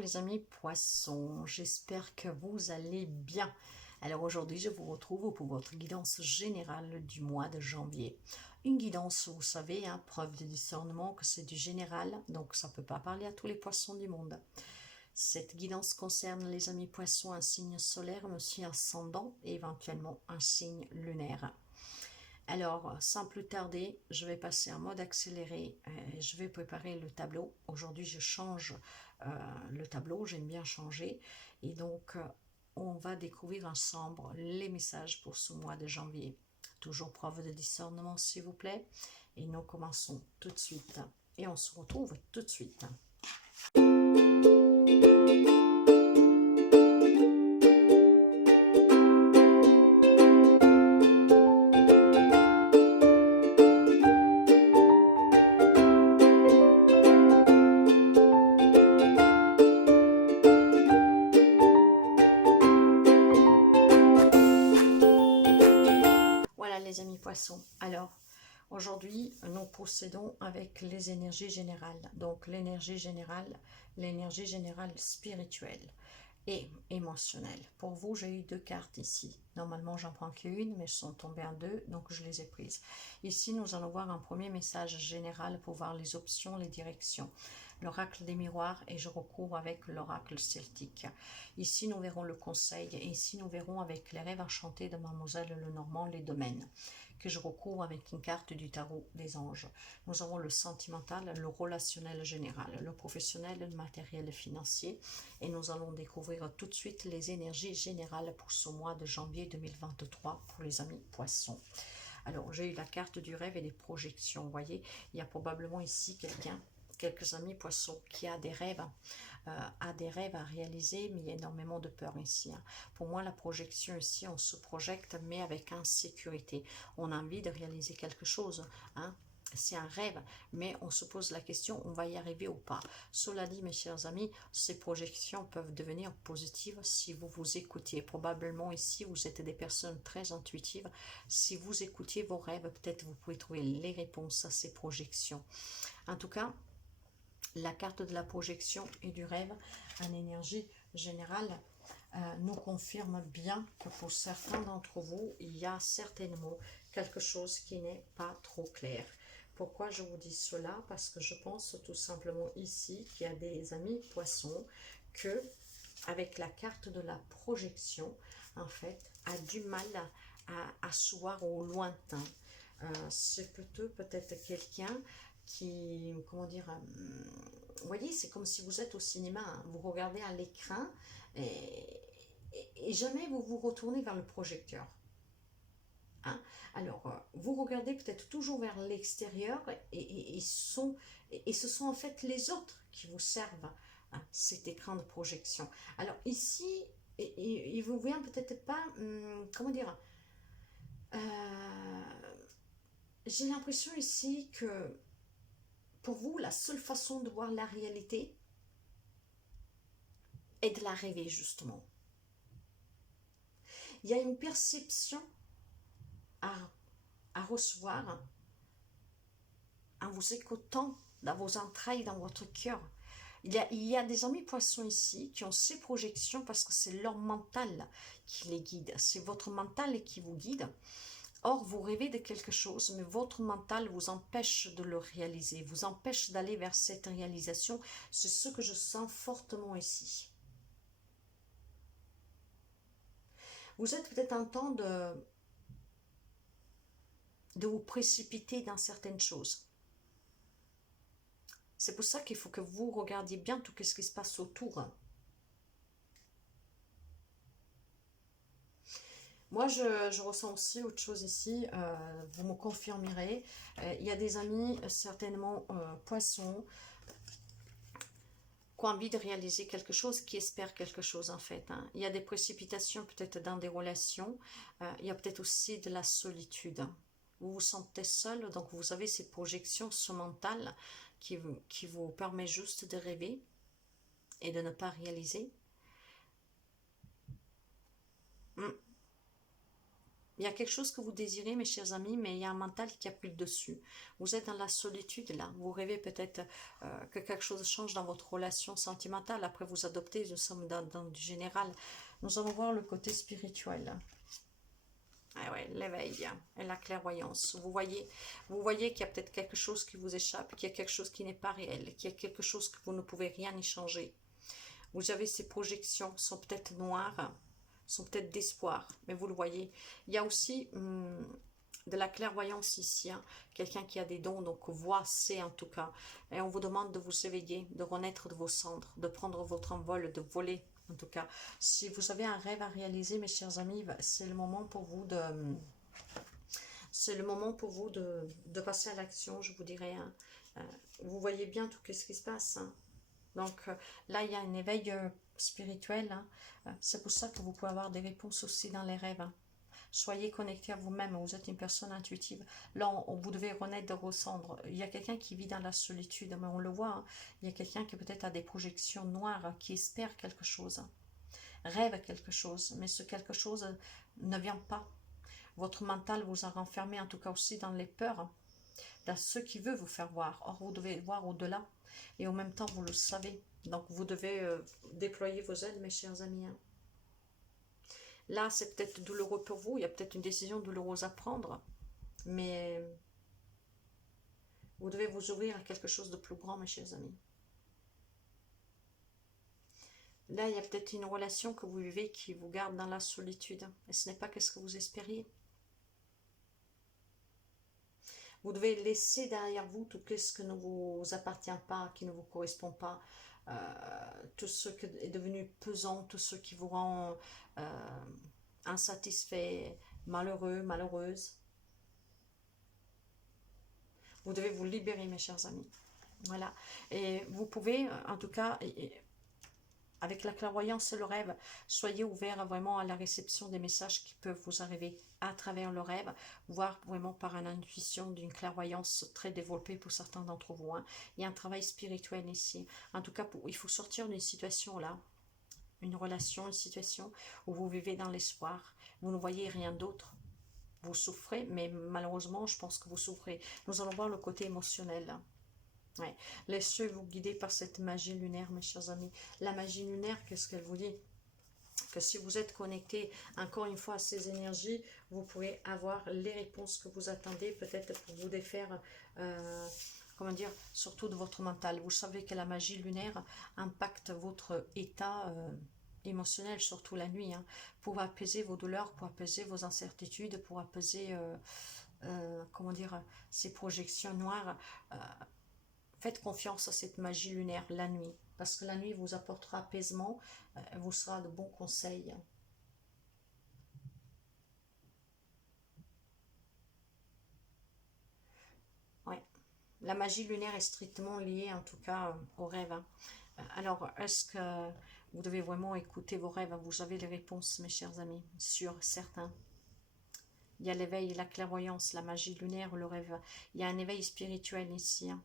les amis poissons, j'espère que vous allez bien. Alors aujourd'hui je vous retrouve pour votre guidance générale du mois de janvier. Une guidance, vous savez, hein, preuve de discernement que c'est du général, donc ça ne peut pas parler à tous les poissons du monde. Cette guidance concerne les amis poissons, un signe solaire, mais aussi ascendant et éventuellement un signe lunaire. Alors, sans plus tarder, je vais passer en mode accéléré. Je vais préparer le tableau. Aujourd'hui, je change le tableau. J'aime bien changer. Et donc, on va découvrir ensemble les messages pour ce mois de janvier. Toujours preuve de discernement, s'il vous plaît. Et nous commençons tout de suite. Et on se retrouve tout de suite. Les amis poissons, alors aujourd'hui nous procédons avec les énergies générales, donc l'énergie générale spirituelle et émotionnelle. Pour vous, j'ai eu deux cartes ici. Normalement j'en prends qu'une, mais elles sont tombées en deux, donc je les ai prises. Ici nous allons voir un premier message général pour voir les options, les directions. L'oracle des miroirs, et je recours avec l'oracle celtique. Ici nous verrons le conseil, et ici nous verrons avec les rêves enchantés de Mademoiselle Lenormand les domaines, que je recours avec une carte du tarot des anges. Nous avons le sentimental, le relationnel général, le professionnel, le matériel, le financier, et nous allons découvrir tout de suite les énergies générales pour ce mois de janvier 2023 pour les amis poissons. Alors j'ai eu la carte du rêve et des projections. Vous voyez, il y a probablement ici quelques amis poissons qui a des rêves à réaliser, mais il y a énormément de peur ici. Pour moi, la projection ici, on se projette, mais avec insécurité. On a envie de réaliser quelque chose, hein. C'est un rêve, mais on se pose la question, on va y arriver ou pas. Cela dit, mes chers amis, ces projections peuvent devenir positives si vous vous écoutiez. Probablement ici, vous êtes des personnes très intuitives. Si vous écoutiez vos rêves, peut-être vous pouvez trouver les réponses à ces projections. En tout cas, la carte de la projection et du rêve en énergie générale nous confirme bien que pour certains d'entre vous, il y a certainement quelque chose qui n'est pas trop clair. Pourquoi je vous dis cela? Parce que je pense tout simplement ici qu'il y a des amis poissons que, avec la carte de la projection, en fait, a du mal à se voir au lointain. C'est peut-être quelqu'un qui, comment dire, vous voyez, c'est comme si vous êtes au cinéma, hein, vous regardez à l'écran et jamais vous vous retournez vers le projecteur. Hein? Alors, vous regardez peut-être toujours vers l'extérieur et ce sont en fait les autres qui vous servent, hein, cet écran de projection. Alors ici, il vous vient peut-être pas, comment dire, j'ai l'impression ici que pour vous, la seule façon de voir la réalité est de la rêver, justement. Il y a une perception à recevoir en vous écoutant dans vos entrailles, dans votre cœur. Il y a des amis poissons ici qui ont ces projections parce que c'est leur mental qui les guide. C'est votre mental qui vous guide. Or, vous rêvez de quelque chose, mais votre mental vous empêche de le réaliser, vous empêche d'aller vers cette réalisation. C'est ce que je sens fortement ici. Vous êtes peut-être en temps de vous précipiter dans certaines choses. C'est pour ça qu'il faut que vous regardiez bien tout ce qui se passe autour. Moi, je ressens aussi autre chose ici, vous me confirmerez. Il y a des amis, certainement poissons, qui ont envie de réaliser quelque chose, qui espèrent quelque chose en fait. Hein. Il y a des précipitations peut-être dans des relations, il y a peut-être aussi de la solitude. Vous vous sentez seul, donc vous avez ces projections, ce mental qui vous permet juste de rêver et de ne pas réaliser. Il y a quelque chose que vous désirez, mes chers amis, mais il y a un mental qui a pris le dessus. Vous êtes dans la solitude, là. Vous rêvez peut-être que quelque chose change dans votre relation sentimentale. Après, vous adoptez, nous sommes dans du général. Nous allons voir le côté spirituel. Ah ouais, l'éveil et la clairvoyance. Vous voyez qu'il y a peut-être quelque chose qui vous échappe, qu'il y a quelque chose qui n'est pas réel, qu'il y a quelque chose que vous ne pouvez rien y changer. Vous avez ces projections, sont peut-être noires, sont peut-être d'espoir, mais vous le voyez. Il y a aussi de la clairvoyance ici, hein. Quelqu'un qui a des dons, donc voit, sait en tout cas. Et on vous demande de vous éveiller, de renaître de vos cendres, de prendre votre envol, de voler. En tout cas, si vous avez un rêve à réaliser, mes chers amis, c'est le moment pour vous de passer à l'action, je vous dirais, hein. Vous voyez bien tout ce qui se passe, hein. Donc là, il y a un éveil spirituel, hein. C'est pour ça que vous pouvez avoir des réponses aussi dans les rêves, hein. Soyez connecté à vous-même, vous êtes une personne intuitive. Là, vous devez renaître de vos cendres. Il y a quelqu'un qui vit dans la solitude, mais on le voit, hein. Il y a quelqu'un qui peut-être a des projections noires, qui espère quelque chose, hein. Rêve quelque chose, mais ce quelque chose ne vient pas. Votre mental vous a renfermé, en tout cas aussi dans les peurs, hein, dans ce qui veut vous faire voir. Or, vous devez voir au-delà. Et en même temps, vous le savez. Donc, vous devez déployer vos ailes, mes chers amis, hein. Là, c'est peut-être douloureux pour vous. Il y a peut-être une décision douloureuse à prendre. Mais vous devez vous ouvrir à quelque chose de plus grand, mes chers amis. Là, il y a peut-être une relation que vous vivez qui vous garde dans la solitude. Et ce n'est pas ce que vous espériez. Vous devez laisser derrière vous tout ce que ne vous appartient pas, qui ne vous correspond pas. Tout ce qui est devenu pesant, tout ce qui vous rend insatisfait, malheureux, malheureuse. Vous devez vous libérer, mes chers amis. Voilà. Et vous pouvez, en tout cas, avec la clairvoyance et le rêve, soyez ouverts vraiment à la réception des messages qui peuvent vous arriver à travers le rêve, voire vraiment par une intuition d'une clairvoyance très développée pour certains d'entre vous, hein. Il y a un travail spirituel ici. En tout cas, il faut sortir d'une situation là, une relation, une situation où vous vivez dans l'espoir. Vous ne voyez rien d'autre. Vous souffrez, mais malheureusement, je pense que vous souffrez. Nous allons voir le côté émotionnel. Ouais. Laissez-vous guider par cette magie lunaire, mes chers amis. La magie lunaire, qu'est-ce qu'elle vous dit? Que si vous êtes connecté encore une fois à ces énergies, vous pourrez avoir les réponses que vous attendez, peut-être pour vous défaire, comment dire, surtout de votre mental. Vous savez que la magie lunaire impacte votre état émotionnel, surtout la nuit, hein, pour apaiser vos douleurs, pour apaiser vos incertitudes, pour apaiser, comment dire, ces projections noires. Faites confiance à cette magie lunaire la nuit, parce que la nuit vous apportera apaisement, vous sera de bons conseils. Ouais. La magie lunaire est strictement liée en tout cas aux rêves, hein. Alors, est-ce que vous devez vraiment écouter vos rêves? Vous avez les réponses, mes chers amis, sur certains. Il y a l'éveil, la clairvoyance, la magie lunaire, le rêve. Il y a un éveil spirituel ici, hein,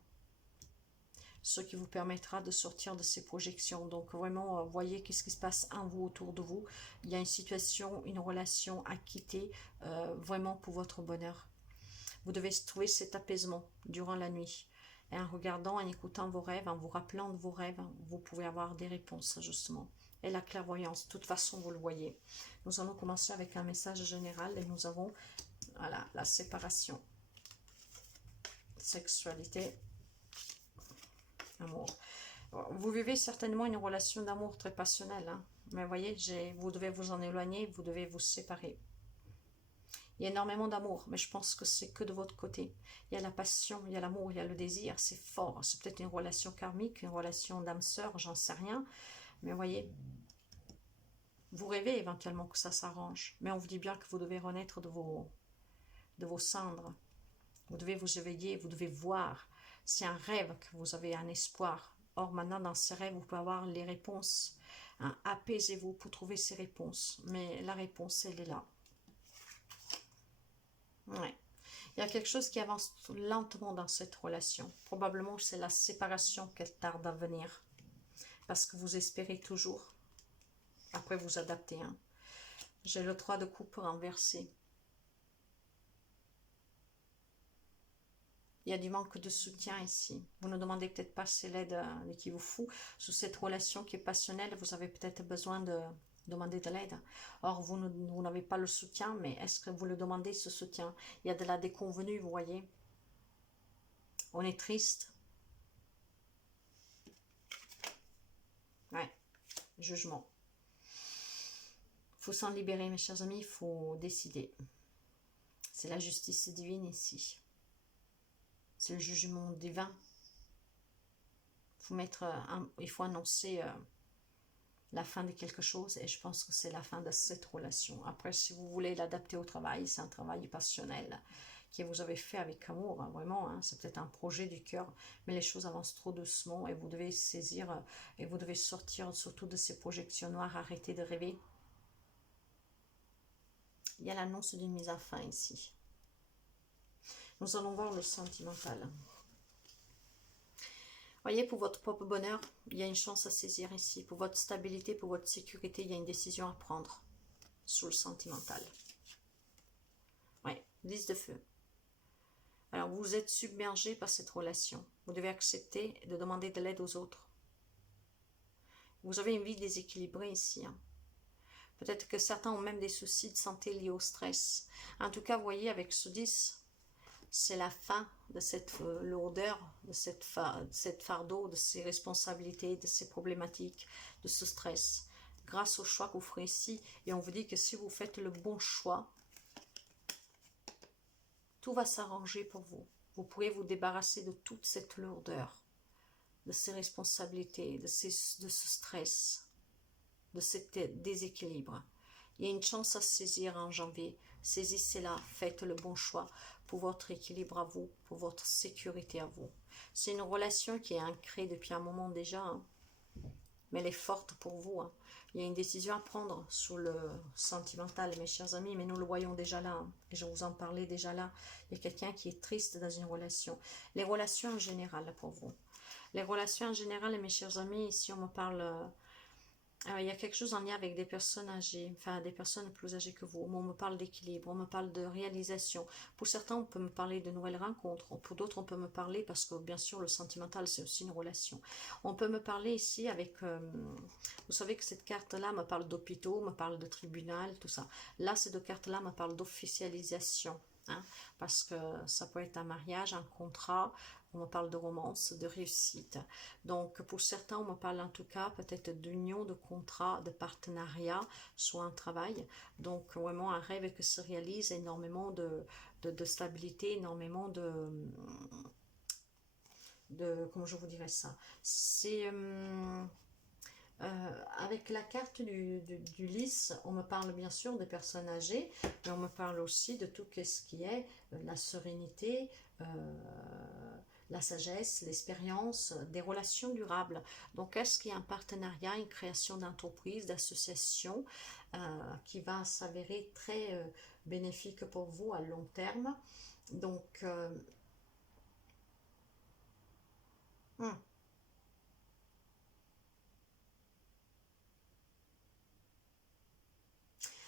ce qui vous permettra de sortir de ces projections. Donc vraiment, voyez qu'est-ce qui se passe en vous, autour de vous. Il y a une situation, une relation à quitter, vraiment pour votre bonheur. Vous devez trouver cet apaisement durant la nuit. Et en regardant, en écoutant vos rêves, en vous rappelant de vos rêves, vous pouvez avoir des réponses justement. Et la clairvoyance, de toute façon, vous le voyez. Nous allons commencer avec un message général et nous avons, voilà, la séparation. Sexualité. Amour. Vous vivez certainement une relation d'amour très passionnelle, hein. Mais vous voyez, vous devez vous en éloigner, vous devez vous séparer. Il y a énormément d'amour, mais je pense que c'est que de votre côté. Il y a la passion, il y a l'amour, il y a le désir, c'est fort. C'est peut-être une relation karmique, une relation d'âme-sœur, j'en sais rien. Mais vous voyez, vous rêvez éventuellement que ça s'arrange. Mais on vous dit bien que vous devez renaître de vos cendres. Vous devez vous éveiller, vous devez voir. C'est un rêve que vous avez, un espoir. Or, maintenant, dans ces rêves, vous pouvez avoir les réponses, hein. Apaisez-vous pour trouver ces réponses. Mais la réponse, elle est là. Ouais. Il y a quelque chose qui avance lentement dans cette relation. Probablement, c'est la séparation qu'elle tarde à venir. Parce que vous espérez toujours. Après, vous adaptez, hein. J'ai le 3 de coupe renversé. Il y a du manque de soutien ici. Vous ne demandez peut-être pas c'est l'aide qui vous fout. Sous cette relation qui est passionnelle, vous avez peut-être besoin de demander de l'aide. Or, vous n'avez pas le soutien, mais est-ce que vous le demandez, ce soutien? Il y a de la déconvenue, vous voyez. On est triste. Ouais, jugement. Il faut s'en libérer, mes chers amis, il faut décider. C'est la justice divine ici. C'est le jugement divin. Il faut annoncer la fin de quelque chose et je pense que c'est la fin de cette relation. Après, si vous voulez l'adapter au travail, c'est un travail passionnel que vous avez fait avec amour, hein, vraiment, hein, c'est peut-être un projet du cœur, mais les choses avancent trop doucement et vous devez saisir et vous devez sortir surtout de ces projections noires, arrêter de rêver. Il y a l'annonce d'une mise à fin ici. Nous allons voir le sentimental. Voyez, pour votre propre bonheur, il y a une chance à saisir ici. Pour votre stabilité, pour votre sécurité, il y a une décision à prendre sous le sentimental. Oui, 10 de feu. Alors, vous êtes submergé par cette relation. Vous devez accepter de demander de l'aide aux autres. Vous avez une vie déséquilibrée ici. Hein. Peut-être que certains ont même des soucis de santé liés au stress. En tout cas, vous voyez, avec ce 10, c'est la fin de cette lourdeur, de cette fardeau, de ces responsabilités, de ces problématiques, de ce stress. Grâce au choix que vous ferez ici, et on vous dit que si vous faites le bon choix, tout va s'arranger pour vous. Vous pourrez vous débarrasser de toute cette lourdeur, de ces responsabilités, de ce stress, de ce déséquilibre. Il y a une chance à saisir en janvier. Saisissez-la, faites le bon choix pour votre équilibre à vous, pour votre sécurité à vous. C'est une relation qui est ancrée depuis un moment déjà, hein, mais elle est forte pour vous. Hein. Il y a une décision à prendre sous le sentimental, mes chers amis, mais nous le voyons déjà là, hein, et je vous en parlais déjà là. Il y a quelqu'un qui est triste dans une relation. Les relations en général pour vous. Les relations en général, mes chers amis, ici on me parle... il y a quelque chose en lien avec des personnes âgées, enfin des personnes plus âgées que vous. On me parle d'équilibre, on me parle de réalisation. Pour certains, on peut me parler de nouvelles rencontres. Pour d'autres, on peut me parler, parce que bien sûr, le sentimental, c'est aussi une relation. On peut me parler ici avec... vous savez que cette carte-là me parle d'hôpitaux, me parle de tribunal, tout ça. Là, ces deux cartes-là me parlent d'officialisation. Hein, parce que ça peut être un mariage, un contrat, on me parle de romance, de réussite. Donc pour certains, on me parle en tout cas peut-être d'union, de contrat, de partenariat, soit un travail. Donc vraiment un rêve que se réalise, énormément de stabilité, énormément comment je vous dirais ça, c'est... avec la carte du lys, on me parle bien sûr des personnes âgées, mais on me parle aussi de tout ce qui est la sérénité, la sagesse, l'expérience, des relations durables. Donc, est-ce qu'il y a un partenariat, une création d'entreprise, d'association qui va s'avérer très bénéfique pour vous à long terme? Donc,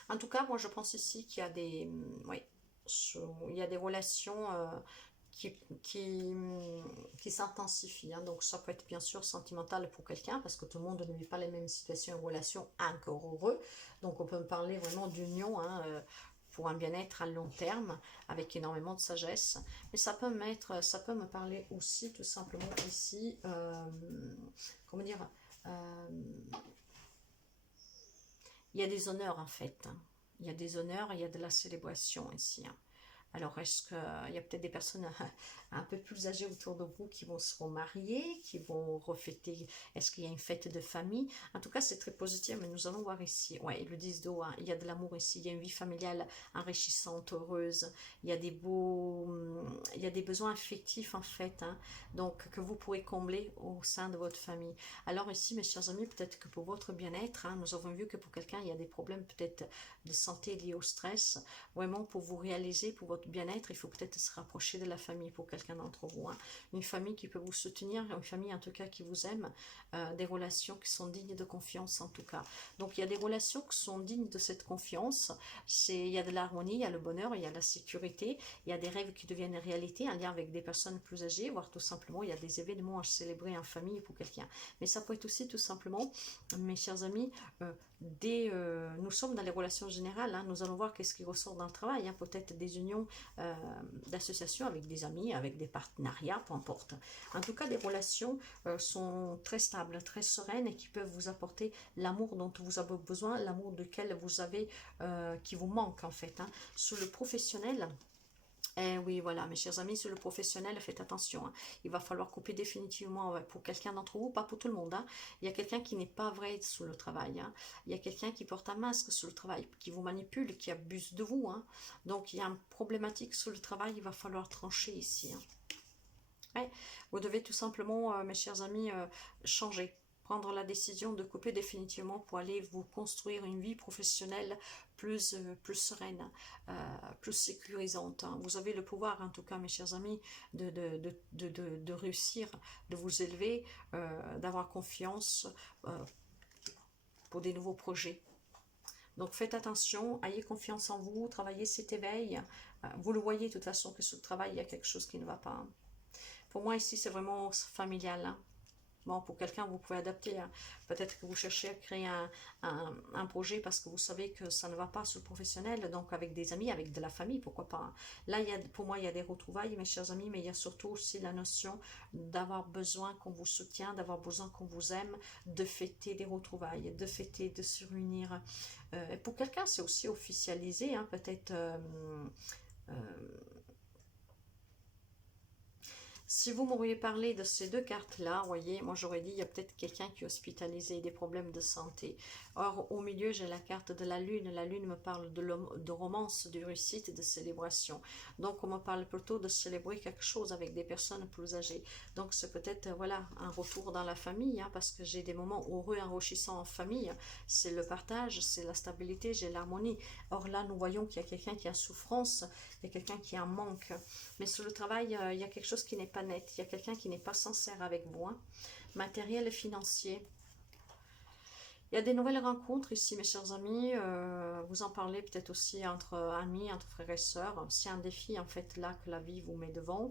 en tout cas, moi je pense ici qu'il y a des, oui, il y a des relations qui s'intensifient. Hein. Donc ça peut être bien sûr sentimental pour quelqu'un, parce que tout le monde ne vit pas les mêmes situations et relations encore heureux. Donc on peut me parler vraiment d'union, hein, pour un bien-être à long terme, avec énormément de sagesse. Mais ça peut me parler aussi tout simplement ici, comment dire, euh, il y a des honneurs en fait. Hein. Il y a des honneurs, il y a de la célébration ici. Hein. Alors, est-ce qu'il y a peut-être des personnes un peu plus âgées autour de vous qui vont se remarier, qui vont refêter? Est-ce qu'il y a une fête de famille? En tout cas, c'est très positif, mais nous allons voir ici. Ouais, le 10 d'eau, hein, il y a de l'amour ici, il y a une vie familiale enrichissante, heureuse. Il y a des besoins affectifs en fait, hein, donc que vous pourrez combler au sein de votre famille. Alors ici, mes chers amis, peut-être que pour votre bien-être, hein, nous avons vu que pour quelqu'un, il y a des problèmes peut-être de santé liés au stress. Vraiment, pour vous réaliser, pour votre votre bien-être, il faut peut-être se rapprocher de la famille pour quelqu'un d'entre vous. Hein. Une famille qui peut vous soutenir, une famille en tout cas qui vous aime, des relations qui sont dignes de confiance en tout cas. Donc il y a des relations qui sont dignes de cette confiance. Il y a de l'harmonie, il y a le bonheur, il y a la sécurité, il y a des rêves qui deviennent réalité, un lien avec des personnes plus âgées, voire tout simplement il y a des événements à célébrer en famille pour quelqu'un. Mais ça peut être aussi tout simplement, mes chers amis, nous sommes dans les relations générales, hein, nous allons voir qu'est-ce qui ressort dans le travail, hein, peut-être des unions d'associations avec des amis, avec des partenariats, peu importe. En tout cas, des relations sont très stables, très sereines et qui peuvent vous apporter l'amour dont vous avez besoin, l'amour duquel vous avez, qui vous manque en fait. Hein. Sous le professionnel, oui, voilà, mes chers amis, sur le professionnel, faites attention. Hein. Il va falloir couper définitivement pour quelqu'un d'entre vous, pas pour tout le monde. Hein. Il y a quelqu'un qui n'est pas vrai sous le travail. Hein. Il y a quelqu'un qui porte un masque sous le travail, qui vous manipule, qui abuse de vous. Hein. Donc, il y a une problématique sous le travail, il va falloir trancher ici. Hein. Ouais. Vous devez tout simplement, mes chers amis, changer. Prendre la décision de couper définitivement pour aller vous construire une vie professionnelle plus sereine, plus sécurisante. Hein. Vous avez le pouvoir, en tout cas, mes chers amis, de réussir, de vous élever, d'avoir confiance pour des nouveaux projets. Donc faites attention, ayez confiance en vous, travaillez cet éveil. Vous le voyez de toute façon que sur le travail, il y a quelque chose qui ne va pas. Hein. Pour moi, ici, c'est vraiment familial. Hein. Bon, pour quelqu'un, vous pouvez adapter. Hein. Peut-être que vous cherchez à créer un projet parce que vous savez que ça ne va pas sur le professionnel, donc avec des amis, avec de la famille, pourquoi pas. Hein. Là, pour moi, il y a des retrouvailles, mes chers amis, mais il y a surtout aussi la notion d'avoir besoin qu'on vous soutienne, d'avoir besoin qu'on vous aime, de fêter des retrouvailles, de fêter, de se réunir. Pour quelqu'un, c'est aussi officialisé, hein, peut-être... Si vous m'auriez parlé de ces deux cartes-là, voyez, moi j'aurais dit, il y a peut-être quelqu'un qui est hospitalisé, des problèmes de santé. Or, au milieu, j'ai la carte de la lune. La lune me parle de romance, de réussite et de célébration. Donc, on me parle plutôt de célébrer quelque chose avec des personnes plus âgées. Donc, c'est peut-être, voilà, un retour dans la famille, hein, parce que j'ai des moments heureux, enrichissants en famille. C'est le partage, c'est la stabilité, j'ai l'harmonie. Or, là, nous voyons qu'il y a quelqu'un qui a souffrance, il y a quelqu'un qui en manque. Mais sur le travail, il y a quelque chose qui n'est pas net. Il y a quelqu'un qui n'est pas sincère avec vous. Hein. Matériel et financier. Il y a des nouvelles rencontres ici, mes chers amis. Vous en parlez peut-être aussi entre amis, entre frères et sœurs. C'est un défi, en fait, là, que la vie vous met devant.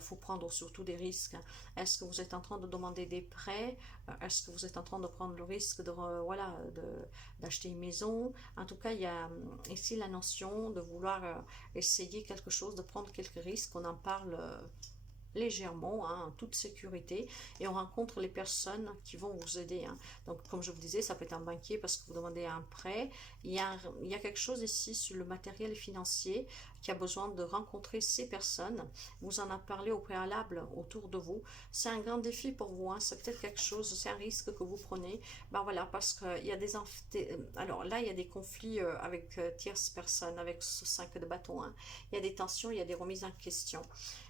Faut prendre surtout des risques. Est-ce que vous êtes en train de demander des prêts? Est-ce que vous êtes en train de prendre le risque d'acheter une maison? En tout cas, il y a ici la notion de vouloir essayer quelque chose, de prendre quelques risques. On en parle... légèrement, hein, en toute sécurité, et on rencontre les personnes qui vont vous aider. Hein. Donc, comme je vous disais, ça peut être un banquier parce que vous demandez un prêt. Il y a quelque chose ici sur le matériel financier qui a besoin de rencontrer ces personnes. Vous en avez parlé au préalable autour de vous. C'est un grand défi pour vous. Hein. C'est peut-être quelque chose, c'est un risque que vous prenez. Ben voilà, parce qu'il y a alors là, il y a des conflits avec tierces personnes, avec ce 5 de bâton. Hein. Il y a des tensions, il y a des remises en question.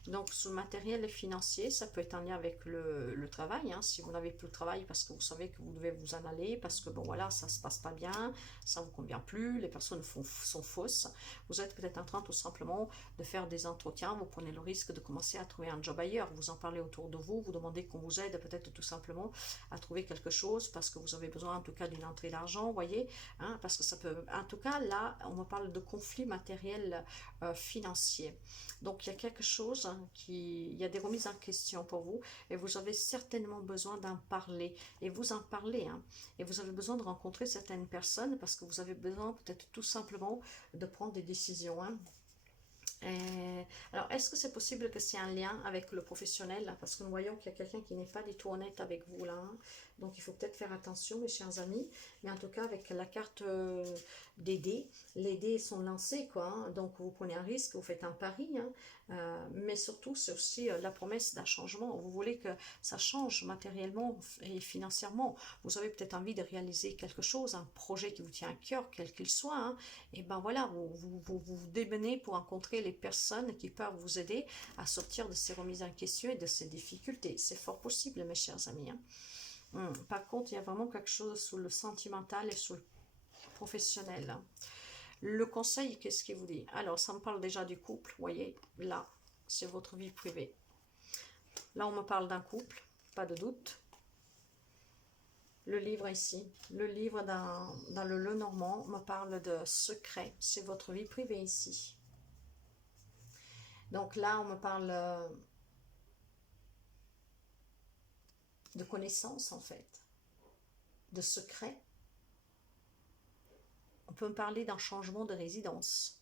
Donc, sur le matériel financier, ça peut être en lien avec le travail. Hein, si vous n'avez plus de travail parce que vous savez que vous devez vous en aller, parce que, bon, voilà, ça ne se passe pas bien, ça ne vous convient plus, les personnes sont fausses. Vous êtes peut-être en train tout simplement de faire des entretiens, vous prenez le risque de commencer à trouver un job ailleurs. Vous en parlez autour de vous, vous demandez qu'on vous aide peut-être tout simplement à trouver quelque chose parce que vous avez besoin en tout cas d'une entrée d'argent, vous voyez. Hein, parce que ça peut... En tout cas, là, on me parle de conflit matériel financier. Donc, il y a quelque chose il y a des remises en question pour vous et vous avez certainement besoin d'en parler et vous en parlez. Hein, et vous avez besoin de rencontrer certaines personnes parce que vous avez besoin peut-être tout simplement de prendre des décisions. Hein. Alors, est-ce que c'est possible que c'est un lien avec le professionnel? Parce que nous voyons qu'il y a quelqu'un qui n'est pas du tout honnête avec vous là. Hein. Donc, il faut peut-être faire attention, mes chers amis. Mais en tout cas, avec la carte des dés, les dés sont lancés, quoi. Hein. Donc, vous prenez un risque, vous faites un pari. Hein. Mais surtout, c'est aussi la promesse d'un changement. Vous voulez que ça change matériellement et financièrement. Vous avez peut-être envie de réaliser quelque chose, un projet qui vous tient à cœur, quel qu'il soit. Hein. Et ben voilà, vous démenez pour rencontrer les personnes qui peuvent vous aider à sortir de ces remises en question et de ces difficultés. C'est fort possible, mes chers amis. Hein. Par contre, il y a vraiment quelque chose sur le sentimental et sur le professionnel. Hein. Le conseil, qu'est-ce qu'il vous dit? Alors, ça me parle déjà du couple, vous voyez, là, c'est votre vie privée. Là, on me parle d'un couple, pas de doute. Le livre ici, le livre dans le Lenormand me parle de secret, c'est votre vie privée ici. Donc là, on me parle de connaissance en fait, de secret. On peut me parler d'un changement de résidence.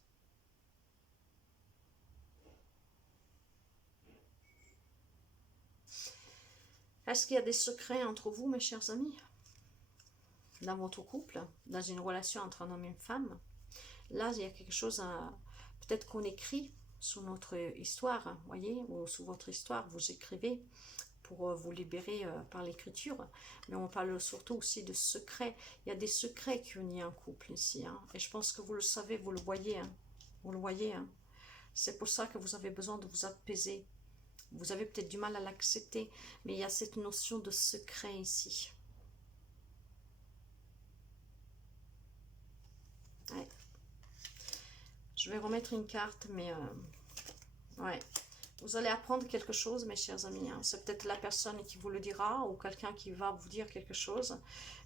Est-ce qu'il y a des secrets entre vous, mes chers amis? Dans votre couple, dans une relation entre un homme et une femme? Là, il y a quelque chose à... Peut-être qu'on écrit sous notre histoire, voyez, ou sous votre histoire, vous écrivez pour vous libérer par l'écriture. Mais on parle surtout aussi de secrets. Il y a des secrets qui unissent un couple ici. Hein. Et je pense que vous le savez, vous le voyez. Hein. Vous le voyez. Hein. C'est pour ça que vous avez besoin de vous apaiser. Vous avez peut-être du mal à l'accepter, mais il y a cette notion de secret ici. Ouais. Je vais remettre une carte, mais... ouais. Vous allez apprendre quelque chose, mes chers amis. Hein. C'est peut-être la personne qui vous le dira ou quelqu'un qui va vous dire quelque chose.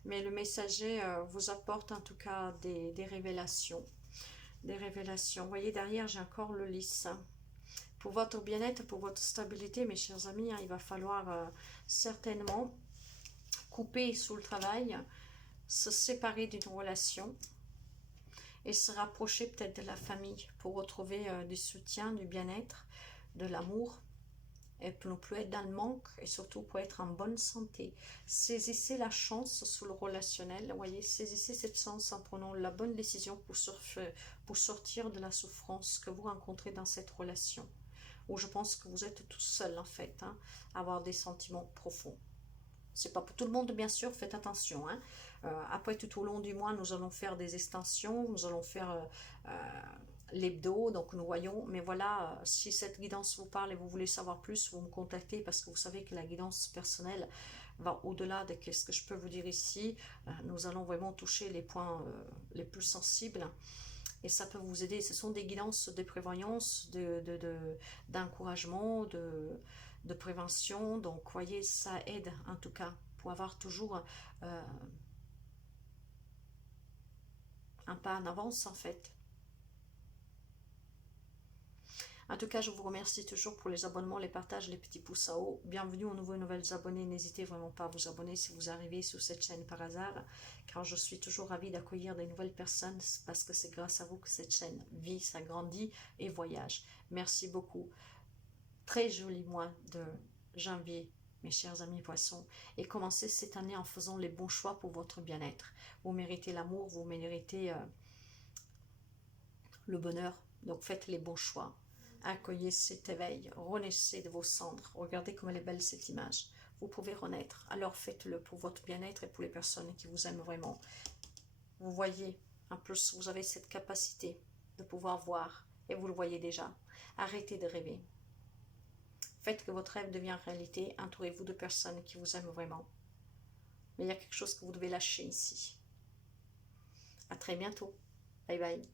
Mais le messager vous apporte en tout cas des révélations. Des révélations. Vous voyez, derrière, j'ai encore le lys. Pour votre bien-être, pour votre stabilité, mes chers amis, hein, il va falloir certainement couper sous le travail, se séparer d'une relation et se rapprocher peut-être de la famille pour retrouver du soutien, du bien-être, de l'amour et pour ne plus être dans le manque et surtout pour être en bonne santé. Saisissez la chance sous le relationnel, vous voyez, saisissez cette chance en prenant la bonne décision pour sortir de la souffrance que vous rencontrez dans cette relation. Où je pense que vous êtes tout seul en fait, hein, à avoir des sentiments profonds. C'est pas pour tout le monde bien sûr, faites attention. Hein. Après tout au long du mois, nous allons faire des extensions, nous allons faire l'hebdo, donc nous voyons. Mais voilà, si cette guidance vous parle et vous voulez savoir plus, vous me contactez parce que vous savez que la guidance personnelle va au-delà de ce que je peux vous dire ici. Nous allons vraiment toucher les points les plus sensibles. Et ça peut vous aider. Ce sont des guidances de prévoyance, d'encouragement, de prévention. Donc, voyez, ça aide en tout cas pour avoir toujours un pas en avance en fait. En tout cas, je vous remercie toujours pour les abonnements, les partages, les petits pouces à haut. Bienvenue aux nouveaux et nouvelles abonnés. N'hésitez vraiment pas à vous abonner si vous arrivez sur cette chaîne par hasard, car je suis toujours ravie d'accueillir des nouvelles personnes parce que c'est grâce à vous que cette chaîne vit, s'agrandit et voyage. Merci beaucoup. Très joli mois de janvier, mes chers amis poissons, et commencez cette année en faisant les bons choix pour votre bien-être. Vous méritez l'amour, vous méritez le bonheur, donc faites les bons choix. Accueillez cet éveil, renaissez de vos cendres. Regardez comme elle est belle cette image. Vous pouvez renaître, alors faites-le pour votre bien-être et pour les personnes qui vous aiment vraiment. Vous voyez, en plus vous avez cette capacité de pouvoir voir, et vous le voyez déjà. Arrêtez de rêver. Faites que votre rêve devienne réalité, entourez-vous de personnes qui vous aiment vraiment. Mais il y a quelque chose que vous devez lâcher ici. À très bientôt. Bye bye.